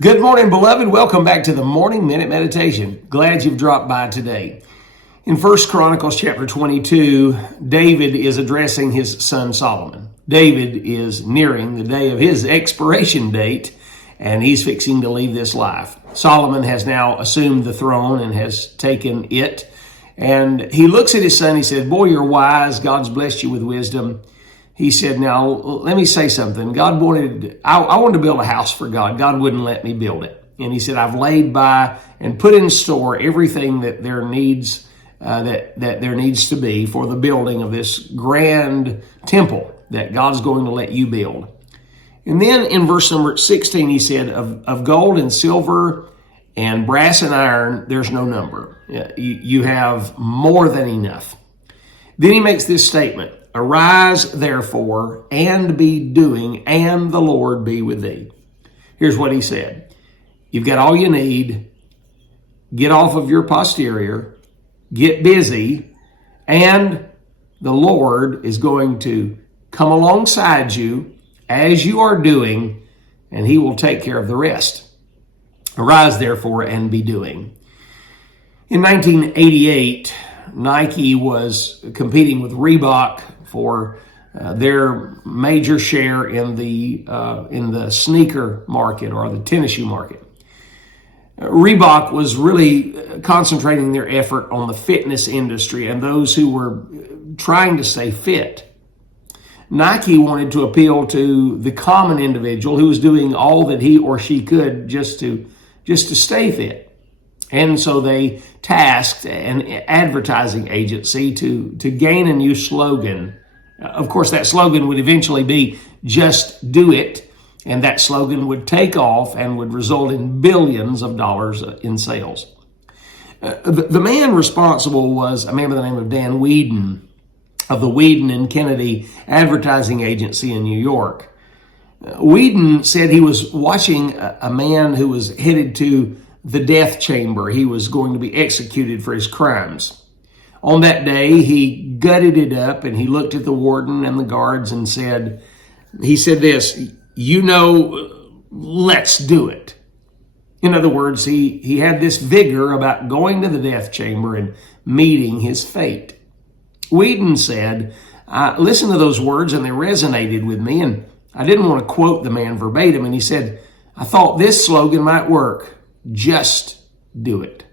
Good morning, beloved. Welcome back to the Morning Minute Meditation. Glad you've dropped by today. In 1 Chronicles chapter 22, David is addressing his son Solomon. David is nearing the day of his expiration date, and he's fixing to leave this life. Solomon has now assumed the throne and has taken it. And he looks at his son, he said, "Boy, you're wise. God's blessed you with wisdom." He said, "Now, let me say something. I wanted to build a house for God. God wouldn't let me build it." And he said, "I've laid by and put in store everything that there needs to be for the building of this grand temple that God's going to let you build." And then in verse number 16, he said, of gold and silver and brass and iron, there's no number. You have more than enough. Then he makes this statement, "Arise, therefore, and be doing, and the Lord be with thee." Here's what he said. You've got all you need. Get off of your posterior. Get busy. And the Lord is going to come alongside you as you are doing, and he will take care of the rest. Arise, therefore, and be doing. In 1988, Nike was competing with Reebok for their major share in the sneaker market or the tennis shoe market. Reebok was really concentrating their effort on the fitness industry and those who were trying to stay fit. Nike wanted to appeal to the common individual who was doing all that he or she could just to stay fit. And so they tasked an advertising agency to gain a new slogan. Of course, that slogan would eventually be "Just Do It," and that slogan would take off and would result in billions of dollars in sales. The man responsible was a man by the name of Dan Whedon of the Whedon and Kennedy advertising agency in New York. Whedon said he was watching a man who was headed to the death chamber. He was going to be executed for his crimes. On that day, he gutted it up and he looked at the warden and the guards and said this, "Let's do it." In other words, he had this vigor about going to the death chamber and meeting his fate. Whedon said, "I listened to those words and they resonated with me, and I didn't want to quote the man verbatim." And he said, "I thought this slogan might work. Just do it."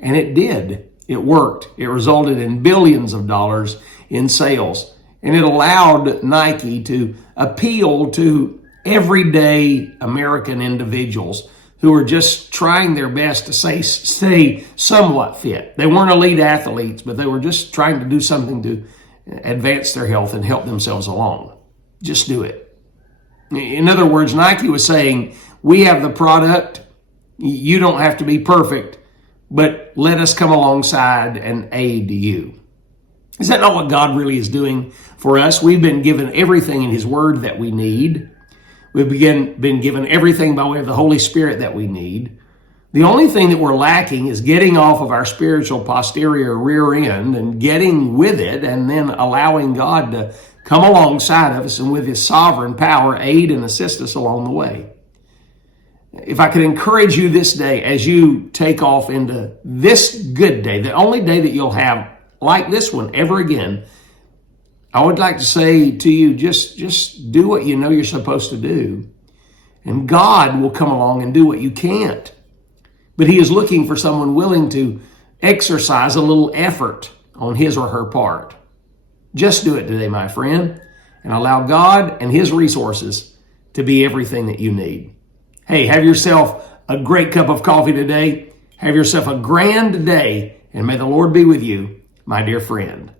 And it did. It worked. It resulted in billions of dollars in sales. And it allowed Nike to appeal to everyday American individuals who were just trying their best to stay somewhat fit. They weren't elite athletes, but they were just trying to do something to advance their health and help themselves along. Just do it. In other words, Nike was saying, we have the product. You don't have to be perfect, but let us come alongside and aid you. Is that not what God really is doing for us? We've been given everything in his word that we need. We've been given everything by way of the Holy Spirit that we need. The only thing that we're lacking is getting off of our spiritual posterior rear end and getting with it, and then allowing God to come alongside of us and with his sovereign power aid and assist us along the way. If I could encourage you this day as you take off into this good day, the only day that you'll have like this one ever again, I would like to say to you, just do what you know you're supposed to do. And God will come along and do what you can't. But he is looking for someone willing to exercise a little effort on his or her part. Just do it today, my friend, and allow God and his resources to be everything that you need. Hey, have yourself a great cup of coffee today. Have yourself a grand day, and may the Lord be with you, my dear friend.